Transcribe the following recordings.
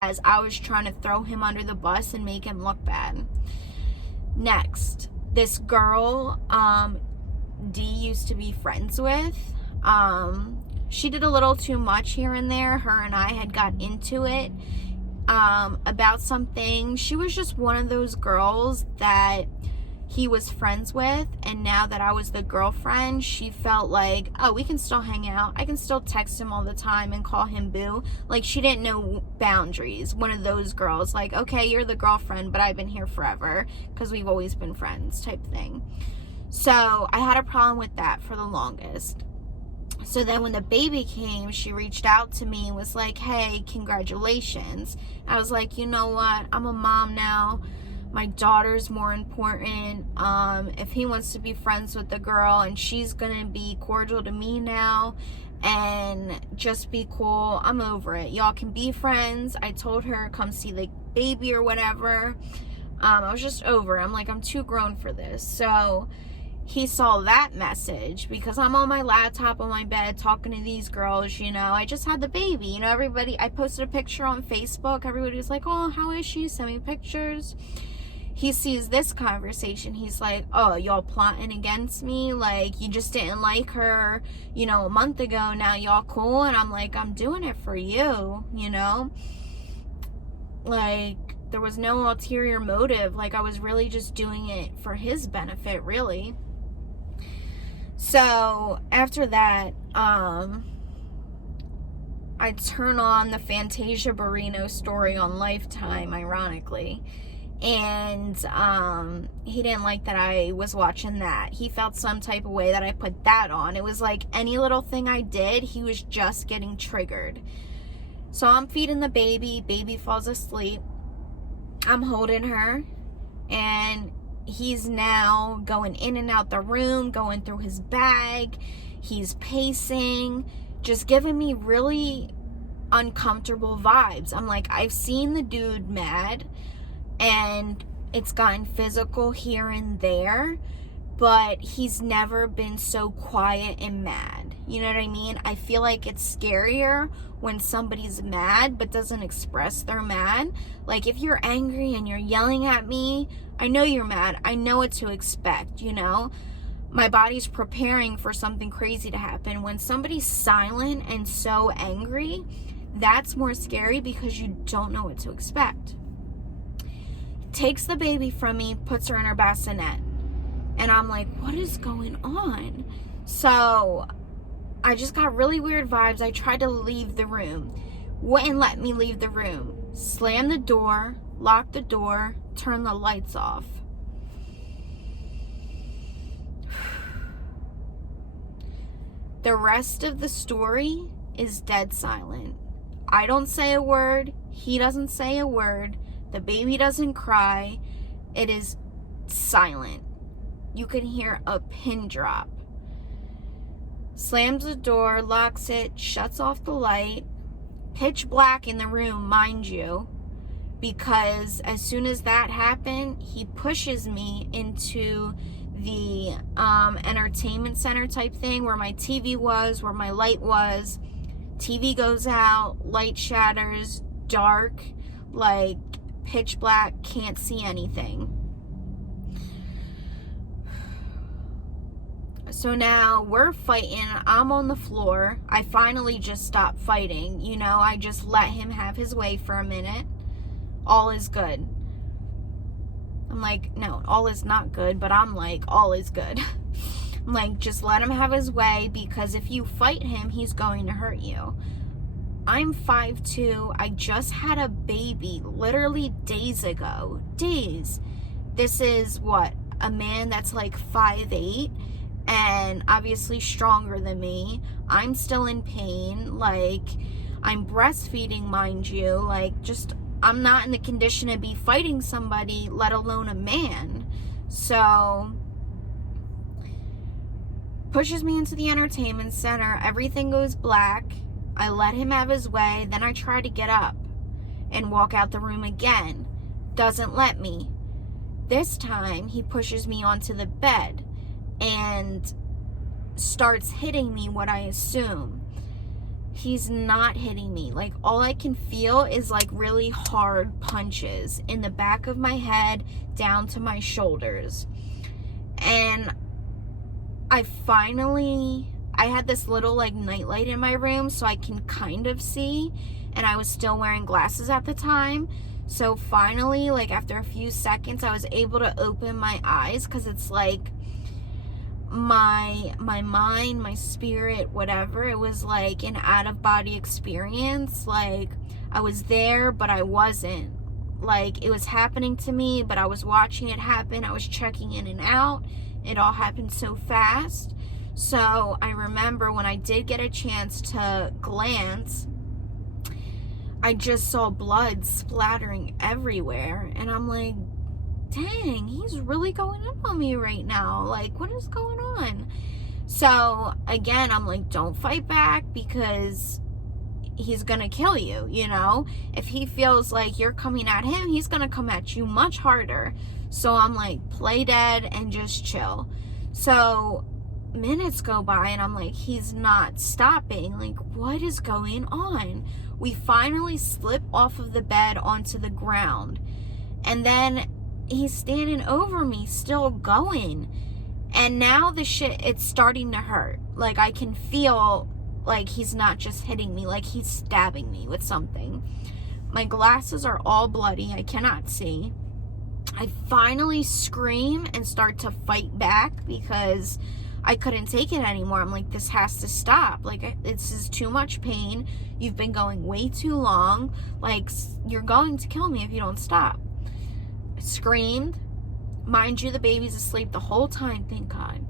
as I was trying to throw him under the bus and make him look bad. Next, this girl D used to be friends with, she did a little too much here and there. Her and I had got into it about something. She was just one of those girls that he was friends with, and now that I was the girlfriend, she felt like, oh, we can still hang out. I can still text him all the time and call him boo. Like, she didn't know boundaries. One of those girls, like, okay, you're the girlfriend, but I've been here forever because we've always been friends type thing. So I had a problem with that for the longest. So then when the baby came, she reached out to me and was like, hey, congratulations. I was like, you know what? I'm a mom now. My daughter's more important. If he wants to be friends with the girl and she's gonna be cordial to me now and just be cool, I'm over it. Y'all can be friends. I told her, come see the baby or whatever. I was just over it. I'm like, I'm too grown for this. So he saw that message because I'm on my laptop on my bed talking to these girls, you know. I just had the baby, you know. Everybody, I posted a picture on Facebook. Everybody was like, oh, how is she? Send me pictures. He sees this conversation. He's like, oh, y'all plotting against me? Like, you just didn't like her, you know, a month ago. Now y'all cool? And I'm like, I'm doing it for you, you know. Like, there was no ulterior motive. Like, I was really just doing it for his benefit, really. So after that, I turn on the Fantasia Barrino story on Lifetime, ironically. And he didn't like that I was watching that. He felt some type of way that I put that on. It was like any little thing I did, he was just getting triggered. So I'm feeding the baby. Baby falls asleep. I'm holding her. And he's now going in and out the room, going through his bag. He's pacing, just giving me really uncomfortable vibes. I'm like, I've seen the dude mad, and it's gotten physical here and there, but he's never been so quiet and mad. You know what I mean? I feel like it's scarier when somebody's mad but doesn't express they're mad. Like, if you're angry and you're yelling at me, I know you're mad. I know what to expect, you know? My body's preparing for something crazy to happen. When somebody's silent and so angry, that's more scary because you don't know what to expect. Takes the baby from me, puts her in her bassinet. And I'm like, what is going on? So I just got really weird vibes. I tried to leave the room. Wouldn't let me leave the room. Slammed the door, locked the door, turned the lights off. The rest of the story is dead silent. I don't say a word. He doesn't say a word. The baby doesn't cry. It is silent. You can hear a pin drop. Slams the door, locks it, shuts off the light. Pitch black in the room, mind you, because as soon as that happened, he pushes me into the entertainment center type thing where my TV was, where my light was. TV goes out, light shatters, dark, like pitch black, can't see anything. So now we're fighting. I'm on the floor. I finally just stopped fighting. You know, I just let him have his way for a minute. All is good. I'm like, no, all is not good, but I'm like, all is good. I'm like, just let him have his way, because if you fight him, he's going to hurt you. I'm 5'2". I just had a baby literally days ago. Days. This is what? A man that's like 5'8", and obviously stronger than me. I'm still in pain. Like, I'm breastfeeding, mind you. Like, just, I'm not in the condition to be fighting somebody, let alone a man. So, pushes me into the entertainment center. Everything goes black. I let him have his way. Then I try to get up and walk out the room again. Doesn't let me. This time, he pushes me onto the bed and starts hitting me, what I assume. he's not hitting me. Like, all I can feel is like really hard punches in the back of my head down to my shoulders. And I had this little like nightlight in my room so I can kind of see, and I was still wearing glasses at the time. So finally, like after a few seconds, I was able to open my eyes, because it's like my mind, my spirit, whatever, it was like an out-of-body experience. Like, I was there, but I wasn't. Like, it was happening to me, but I was watching it happen. I was checking in and out. It all happened so fast. So I remember when I did get a chance to glance, I just saw blood splattering everywhere, and I'm like, dang, he's really going up on me right now. Like, what is going on? So again, I'm like, don't fight back, because he's gonna kill you, you know? If he feels like you're coming at him, he's gonna come at you much harder. So I'm like, play dead and just chill. So minutes go by, and I'm like, he's not stopping. Like, what is going on? We finally slip off of the bed onto the ground, and then he's standing over me, still going. And now it's starting to hurt. Like, I can feel like he's not just hitting me, like he's stabbing me with something. My glasses are all bloody. I cannot see. I finally scream and start to fight back, because I couldn't take it anymore. I'm like, this has to stop. Like, this is too much pain. You've been going way too long. Like, you're going to kill me if you don't stop. I screamed. Mind you, the baby's asleep the whole time, thank God.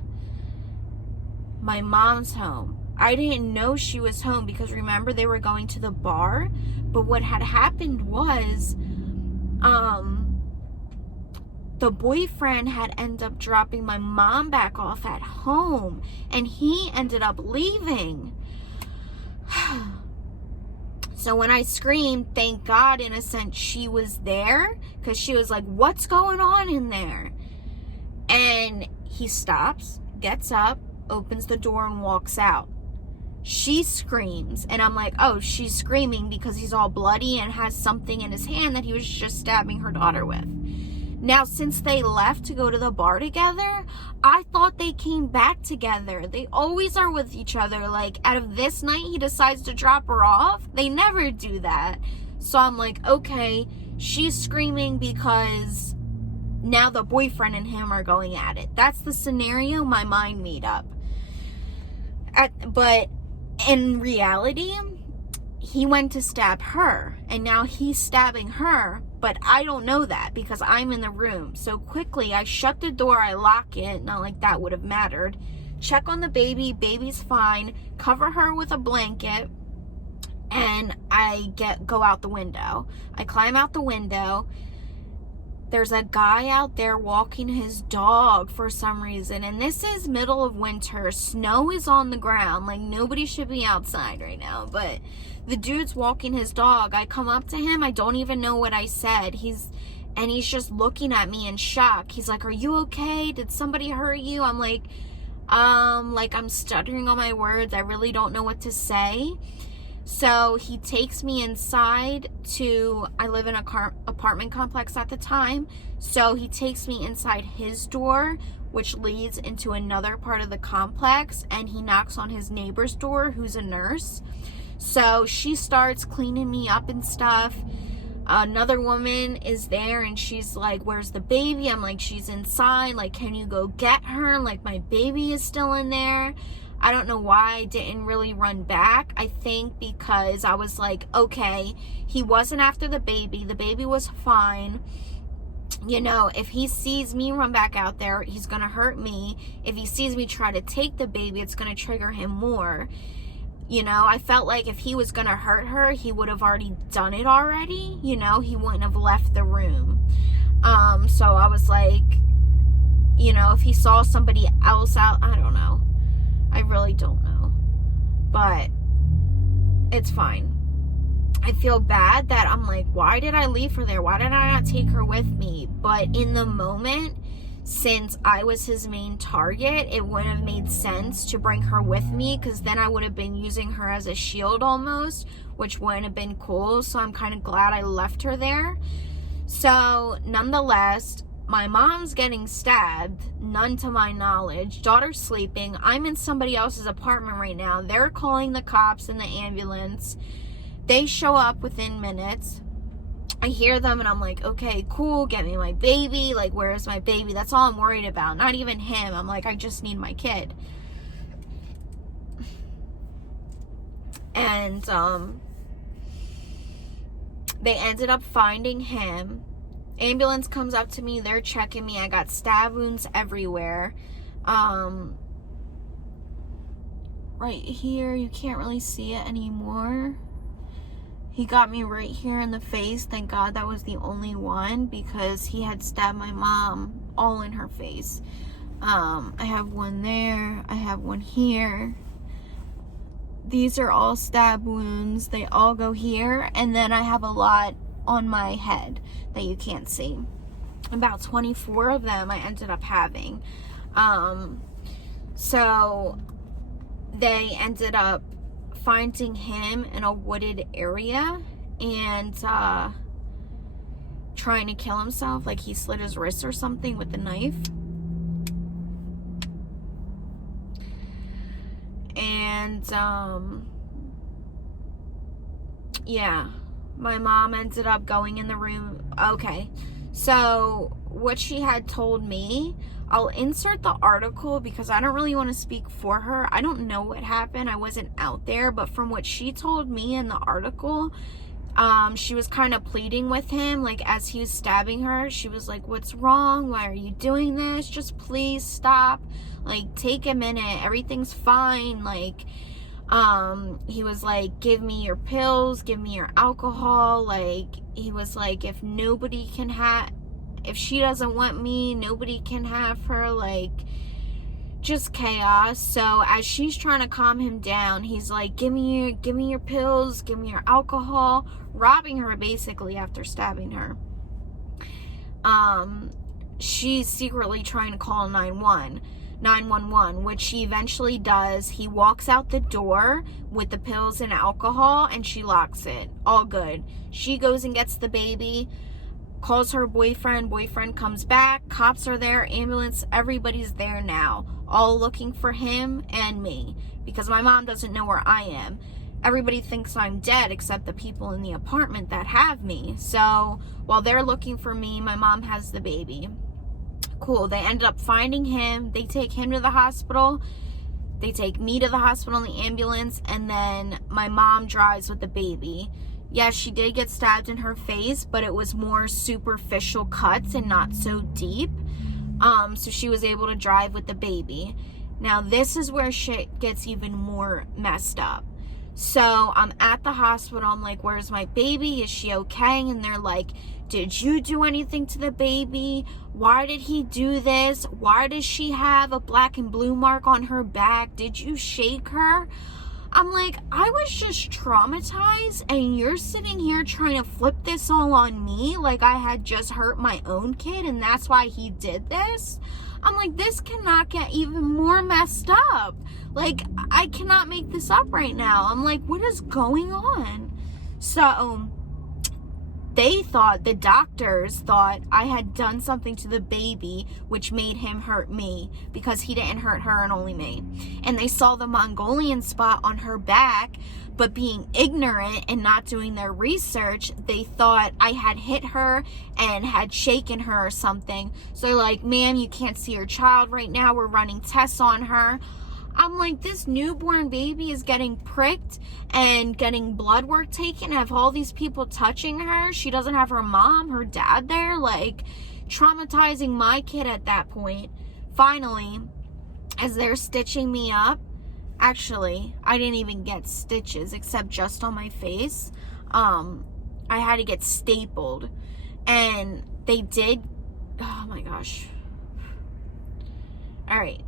My mom's home. I didn't know she was home, because remember, they were going to the bar. But what had happened was, the boyfriend had ended up dropping my mom back off at home, and he ended up leaving. So when I screamed, thank God, in a sense, she was there, because she was like, what's going on in there? And he stops, gets up, opens the door, and walks out. She screams, and I'm like, oh, she's screaming because he's all bloody and has something in his hand that he was just stabbing her daughter with. Now, since they left to go to the bar together, I thought they came back together. They always are with each other. Like, out of this night, he decides to drop her off. They never do that. So I'm like, okay, she's screaming because now the boyfriend and him are going at it. That's the scenario my mind made up. But in reality, he went to stab her, and now he's stabbing her, but I don't know that because I'm in the room. So quickly, I shut the door, I lock it, not like that would have mattered. Check on the baby, baby's fine, cover her with a blanket, and I go out the window. I climb out the window. There's a guy out there walking his dog for some reason, and this is middle of winter. Snow is on the ground. Like, nobody should be outside right now, but the dude's walking his dog. I come up to him. I don't even know what I said. He's just looking at me in shock. He's like, are you okay? Did somebody hurt you? I'm like I'm stuttering on my words. I really don't know what to say. So he takes me inside I live in a apartment complex at the time. So he takes me inside his door, which leads into another part of the complex, and he knocks on his neighbor's door, who's a nurse. So she starts cleaning me up and stuff. Another woman is there, and she's like, where's the baby? I'm like, she's inside. Like, can you go get her? Like, my baby is still in there. I don't know why I didn't really run back. I think because I was like, okay, he wasn't after the baby. The baby was fine. You know, if he sees me run back out there, he's going to hurt me. If he sees me try to take the baby, it's going to trigger him more. You know, I felt like if he was going to hurt her, he would have already done it already. You know, he wouldn't have left the room. So I was like, you know, if he saw somebody else out, I don't know. I really don't know, but it's fine. I feel bad that I'm like, why did I leave her there? Why did I not take her with me? But in the moment, since I was his main target, it wouldn't have made sense to bring her with me, because then I would have been using her as a shield almost, which wouldn't have been cool. So I'm kind of glad I left her there. So nonetheless, my mom's getting stabbed, none to my knowledge. Daughter's sleeping. I'm in somebody else's apartment right now. They're calling the cops and the ambulance. They show up within minutes. I hear them and I'm like, okay, cool, get me my baby. Like, where's my baby? That's all I'm worried about. Not even him. I'm like, I just need my kid. And they ended up finding him. Ambulance comes up to me. They're checking me. I got stab wounds everywhere. Right here, you can't really see it anymore. He got me right here in the face. Thank God that was the only one, because he had stabbed my mom all in her face. I have one there. I have one here. These are all stab wounds. They all go here. And then I have a lot on my head that you can't see. About 24 of them I ended up having. So they ended up finding him in a wooded area and trying to kill himself. Like, he slit his wrist or something with the knife. And yeah, my mom ended up going in the room. Okay, so what she had told me, I'll insert the article because I don't really want to speak for her. I don't know what happened. I wasn't out there, but from what she told me in the article, she was kind of pleading with him, like, as he was stabbing her. She was like, what's wrong? Why are you doing this? Just please stop. Like, take a minute. Everything's fine. Like, he was like, give me your pills, give me your alcohol. Like, he was like, if she doesn't want me, nobody can have her. Like, just chaos. So as she's trying to calm him down, he's like, give me your pills, give me your alcohol, robbing her basically after stabbing her. She's secretly trying to call 911, which she eventually does. He walks out the door with the pills and alcohol, and she locks it. All good. She goes and gets the baby, calls her boyfriend. Boyfriend comes back. Cops are there. Ambulance. Everybody's there now, all looking for him and me, because my mom doesn't know where I am. Everybody thinks I'm dead except the people in the apartment that have me. So while they're looking for me, my mom has the baby. Cool. They ended up finding him. They take him to the hospital. They take me to the hospital in the ambulance, and then my mom drives with the baby. Yes, she did get stabbed in her face, but it was more superficial cuts and not so deep. So she was able to drive with the baby. Now, this is where shit gets even more messed up. So I'm at the hospital. I'm like, where's my baby? Is she okay? And they're like, did you do anything to the baby? Why did he do this? Why does she have a black and blue mark on her back? Did you shake her? I'm like, I was just traumatized, and you're sitting here trying to flip this all on me like I had just hurt my own kid and that's why he did this? I'm like, this cannot get even more messed up. Like, I cannot make this up right now. I'm like, what is going on? So the doctors thought I had done something to the baby, which made him hurt me, because he didn't hurt her and only me. And they saw the Mongolian spot on her back, but being ignorant and not doing their research, they thought I had hit her and had shaken her or something. So they're like, ma'am, you can't see your child right now. We're running tests on her. I'm like, this newborn baby is getting pricked and getting blood work taken. I have all these people touching her. She doesn't have her mom, her dad there. Like, traumatizing my kid at that point. Finally, as they're stitching me up, actually, I didn't even get stitches except just on my face. I had to get stapled. And they did. Oh my gosh. All right.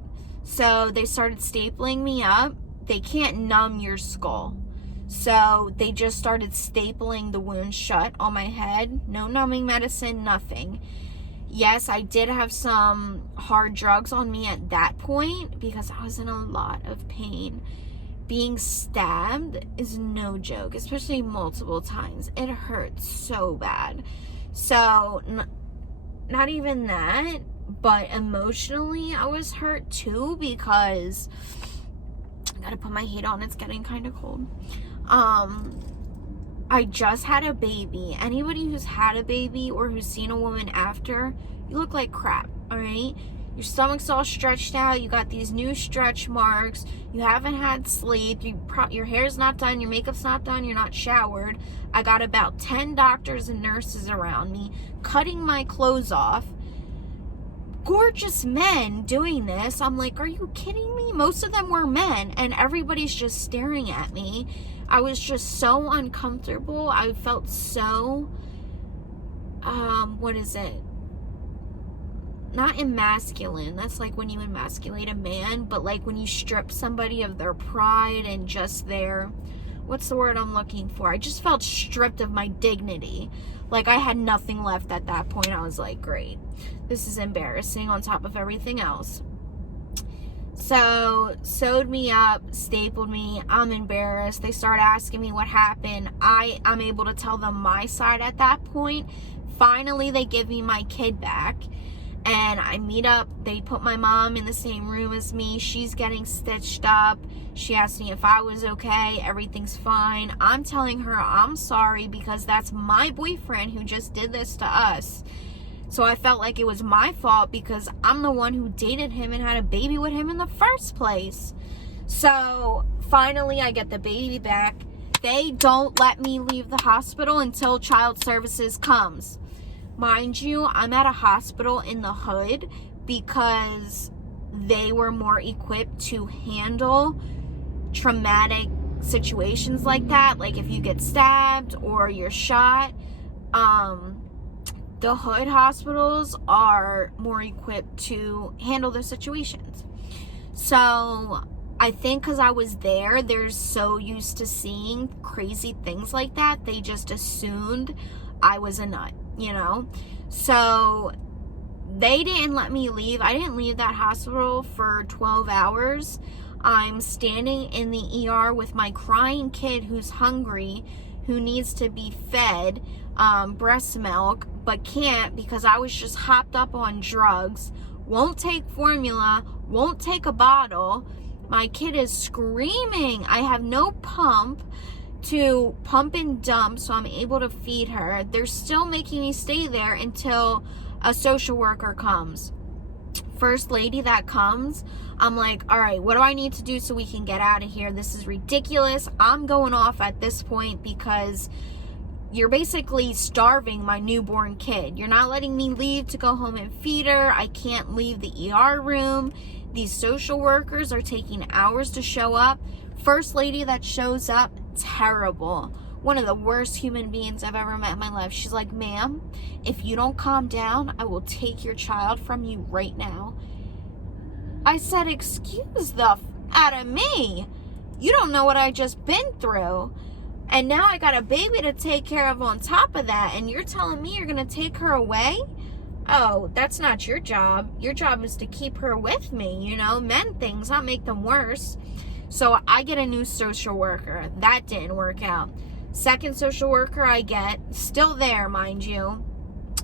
So they started stapling me up. They can't numb your skull. So they just started stapling the wound shut on my head. No numbing medicine, nothing. Yes, I did have some hard drugs on me at that point because I was in a lot of pain. Being stabbed is no joke, especially multiple times. It hurts so bad. So, not even that, but emotionally I was hurt too because I gotta put my heat on, it's getting kind of cold. I just had a baby. Anybody who's had a baby or who's seen a woman after, you look like crap, all right? Your stomach's all stretched out. You got these new stretch marks. You haven't had sleep. Your hair's not done. Your makeup's not done. You're not showered. I got about 10 doctors and nurses around me cutting my clothes off. Gorgeous men doing this. I'm like, are you kidding me? Most of them were men, and everybody's just staring at me. I was just so uncomfortable. I felt so, what is it? Not emasculine. That's like when you emasculate a man, but like when you strip somebody of their pride and just their, what's the word I'm looking for? I just felt stripped of my dignity. Like I had nothing left at that point. I was like, great. This is embarrassing on top of everything else. So, sewed me up, stapled me. I'm embarrassed. They start asking me what happened. I'm able to tell them my side at that point. Finally, they give me my kid back. And I meet up. They put my mom in the same room as me. She's getting stitched up. She asked me if I was okay. Everything's fine. I'm telling her I'm sorry because that's my boyfriend who just did this to us. So I felt like it was my fault because I'm the one who dated him and had a baby with him in the first place. So finally I get the baby back. They don't let me leave the hospital until child services comes. Mind you, I'm at a hospital in the hood because they were more equipped to handle traumatic situations like that. Like if you get stabbed or you're shot, the hood hospitals are more equipped to handle those situations. So I think because I was there, they're so used to seeing crazy things like that, they just assumed I was a nut, you know? So they didn't let me leave. I didn't leave that hospital for 12 hours. I'm standing in the ER with my crying kid who's hungry, who needs to be fed breast milk, but can't because I was just hopped up on drugs, won't take formula, won't take a bottle. My kid is screaming. I have no pump to pump and dump, so I'm able to feed her. They're still making me stay there until a social worker comes. First lady that comes, I'm like, all right, what do I need to do so we can get out of here? This is ridiculous. I'm going off at this point because you're basically starving my newborn kid. You're not letting me leave to go home and feed her. I can't leave the ER room. These social workers are taking hours to show up. First lady that shows up, terrible. One of the worst human beings I've ever met in my life. She's like, ma'am, if you don't calm down, I will take your child from you right now. I said, excuse the out of me. You don't know what I just been through. And now I got a baby to take care of on top of that. And you're telling me you're going to take her away? Oh, that's not your job. Your job is to keep her with me, you know, mend things, not make them worse. So I get a new social worker. That didn't work out. Second social worker I get, still there, mind you,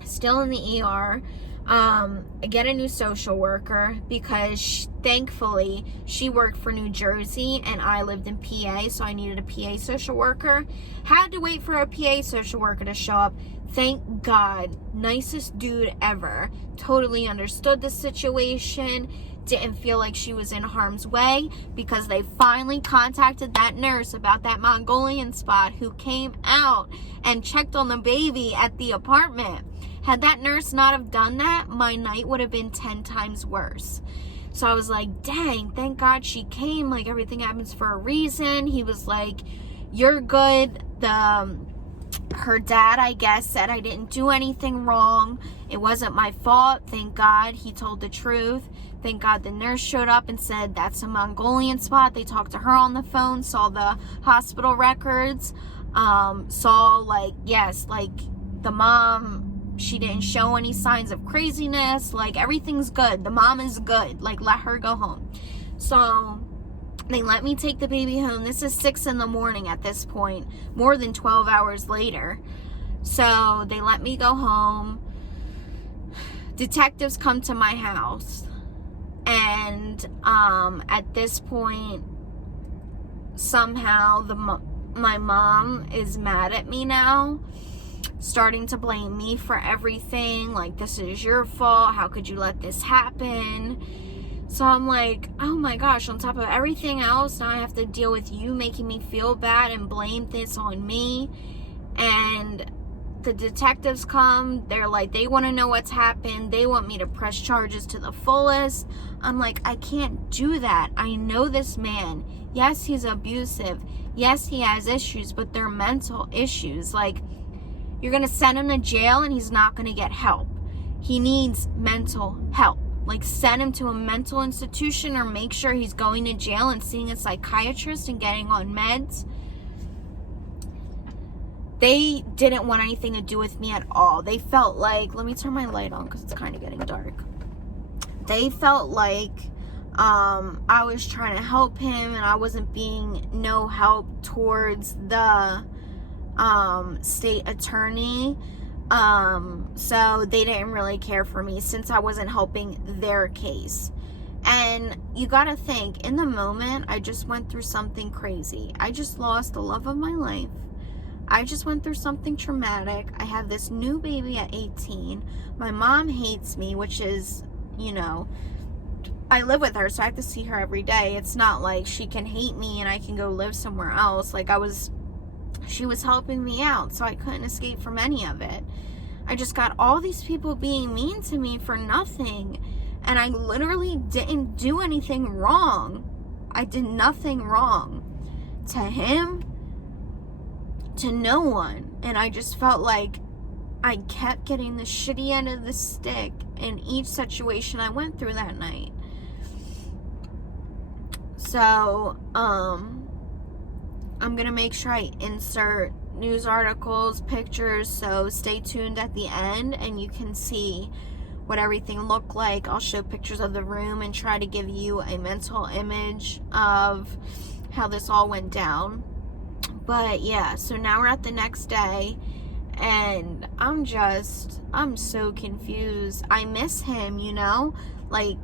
still in the ER. I get a new social worker because thankfully she worked for New Jersey and I lived in PA, so I needed a PA social worker. Had to wait for a PA social worker to show up. Thank God, nicest dude ever. Totally understood the situation. Didn't feel like she was in harm's way because they finally contacted that nurse about that Mongolian spot who came out and checked on the baby at the apartment. Had that nurse not have done that, my night would have been 10 times worse. So I was like, dang, thank God she came. Like, everything happens for a reason. He was like, you're good. Her dad, I guess, said I didn't do anything wrong. It wasn't my fault. Thank God he told the truth. Thank God the nurse showed up and said that's a Mongolian spot. They talked to her on the phone, saw the hospital records, saw, like, yes, like, the mom she didn't show any signs of craziness. Like, everything's good. The mom is good. Like, let her go home. So they let me take the baby home. This is 6 in the morning at this point, more than 12 hours later. So they let me go home. Detectives come to my house. And at this point, somehow my mom is mad at me now, starting to blame me for everything. Like, this is your fault. How could you let this happen? So I'm like, oh my gosh, on top of everything else, now I have to deal with you making me feel bad and blame this on me. And the detectives come, they're like, they want to know what's happened. They want me to press charges to the fullest. I'm like, I can't do that. I know this man. Yes, he's abusive. Yes, he has issues, but they're mental issues. Like, you're going to send him to jail and he's not going to get help. He needs mental help. Like, send him to a mental institution or make sure he's going to jail and seeing a psychiatrist and getting on meds. They didn't want anything to do with me at all. They felt like, let me turn my light on because it's kind of getting dark. They felt like I was trying to help him and I wasn't being no help towards the state attorney. So they didn't really care for me since I wasn't helping their case. And you gotta think, in the moment, I just went through something crazy. I just lost the love of my life. I just went through something traumatic. I have this new baby at 18. My mom hates me, which is, you know, I live with her, so I have to see her every day. It's not like she can hate me and I can go live somewhere else. Like, she was helping me out, so I couldn't escape from any of it. I just got all these people being mean to me for nothing. And I literally didn't do anything wrong. I did nothing wrong to him, to no one. And I just felt like I kept getting the shitty end of the stick in each situation I went through that night. So, I'm gonna make sure I insert news articles, pictures, so stay tuned at the end and you can see what everything looked like. I'll show pictures of the room and try to give you a mental image of how this all went down. But yeah, so now we're at the next day and I'm so confused. I miss him, you know? Like,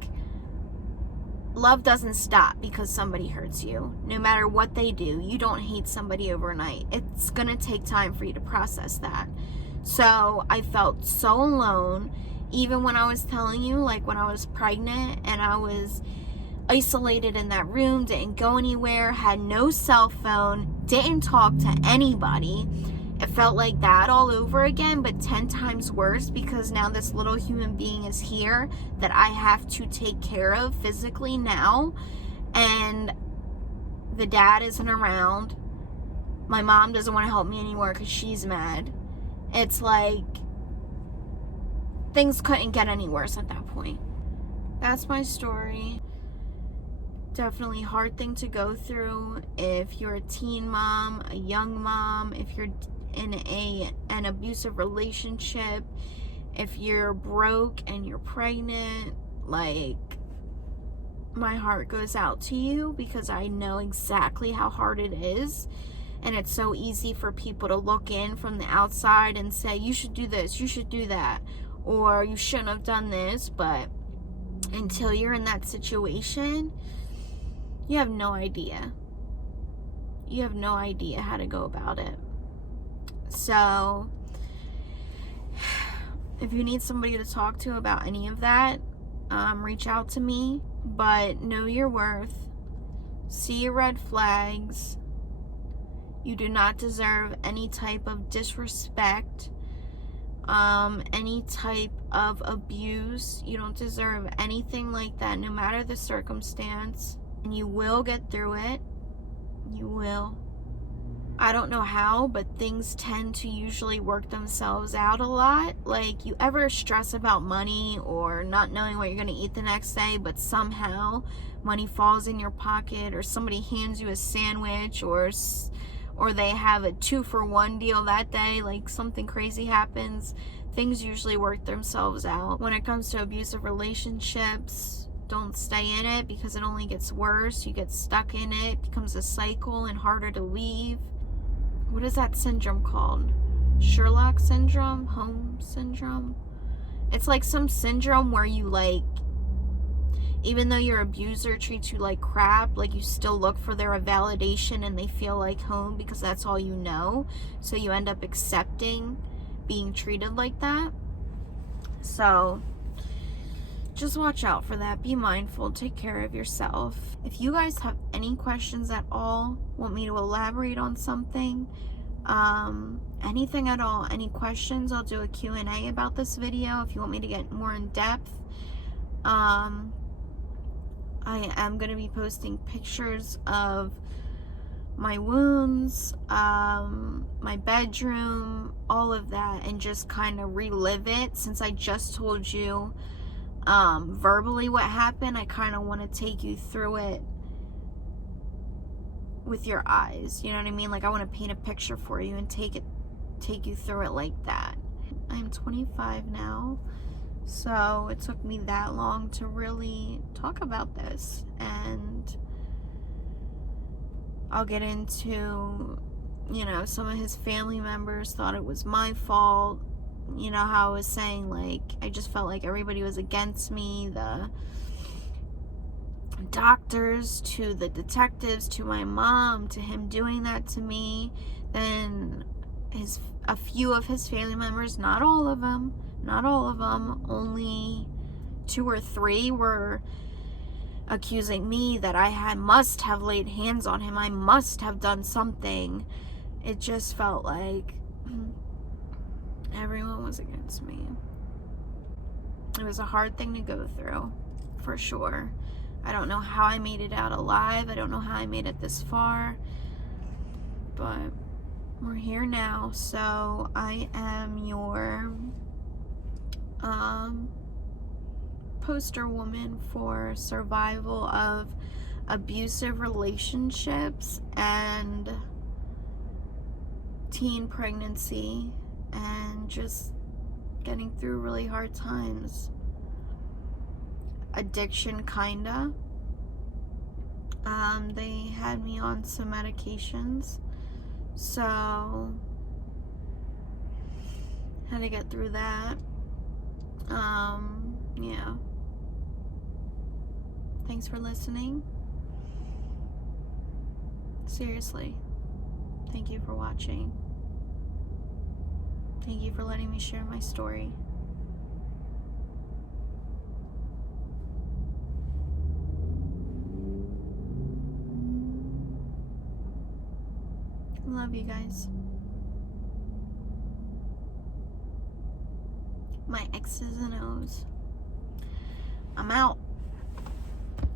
love doesn't stop because somebody hurts you. No matter what they do, you don't hate somebody overnight. It's gonna take time for you to process that. So I felt so alone, even when I was telling you, like when I was pregnant and I was isolated in that room, didn't go anywhere, had no cell phone, didn't talk to anybody. It felt like that all over again, but 10 times worse because now this little human being is here that I have to take care of physically now. And the dad isn't around. My mom doesn't want to help me anymore because she's mad. It's like things couldn't get any worse at that point. That's my story. Definitely hard thing to go through if you're a teen mom, a young mom, if you're in an abusive relationship, if you're broke and you're pregnant. Like, my heart goes out to you because I know exactly how hard it is. And it's so easy for people to look in from the outside and say, you should do this, you should do that, or you shouldn't have done this. But until you're in that situation, you have no idea. You have no idea how to go about it. So, if you need somebody to talk to about any of that, reach out to me. But know your worth. See your red flags. You do not deserve any type of disrespect, any type of abuse. You don't deserve anything like that, no matter the circumstance. And you will get through it. You will. I don't know how, but things tend to usually work themselves out a lot. Like, you ever stress about money or not knowing what you're going to eat the next day, but somehow money falls in your pocket, or somebody hands you a sandwich, or they have a 2-for-1 deal that day, like something crazy happens. things usually work themselves out. When it comes to abusive relationships, don't stay in it because it only gets worse. You get stuck in it, it becomes a cycle and harder to leave. What is that syndrome called? Sherlock syndrome? Holmes syndrome? It's like some syndrome where you, like, even though your abuser treats you like crap, like, you still look for their validation and they feel like home because that's all you know. So you end up accepting being treated like that. So just watch out for that. Be mindful. Take care of yourself. If you guys have any questions at all, want me to elaborate on something, anything at all, any questions, I'll do a Q&A about this video if you want me to get more in depth. I am going to be posting pictures of my wounds, my bedroom, all of that, and just kind of relive it. Since I just told you verbally what happened, I kind of want to take you through it with your eyes. You know what I mean? Like, I want to paint a picture for you and take you through it like that. I'm 25 now. So it took me that long to really talk about this, and I'll get into, you know, some of his family members thought it was my fault. You know how I was saying, like, I just felt like everybody was against me, the doctors to the detectives to my mom to him doing that to me. Then a few of his family members, not all of them, only 2 or 3 were accusing me that I must have laid hands on him. I must have done something. It just felt like everyone was against me. It was a hard thing to go through, for sure. I don't know how I made it out alive. I don't know how I made it this far, but we're here now. So I am your poster woman for survival of abusive relationships and teen pregnancy and just getting through really hard times. Addiction, kinda. They had me on some medications, so had to get through that. Yeah. Thanks for listening. Seriously. Thank you for watching. Thank you for letting me share my story. Love you guys. My X's and O's. I'm out.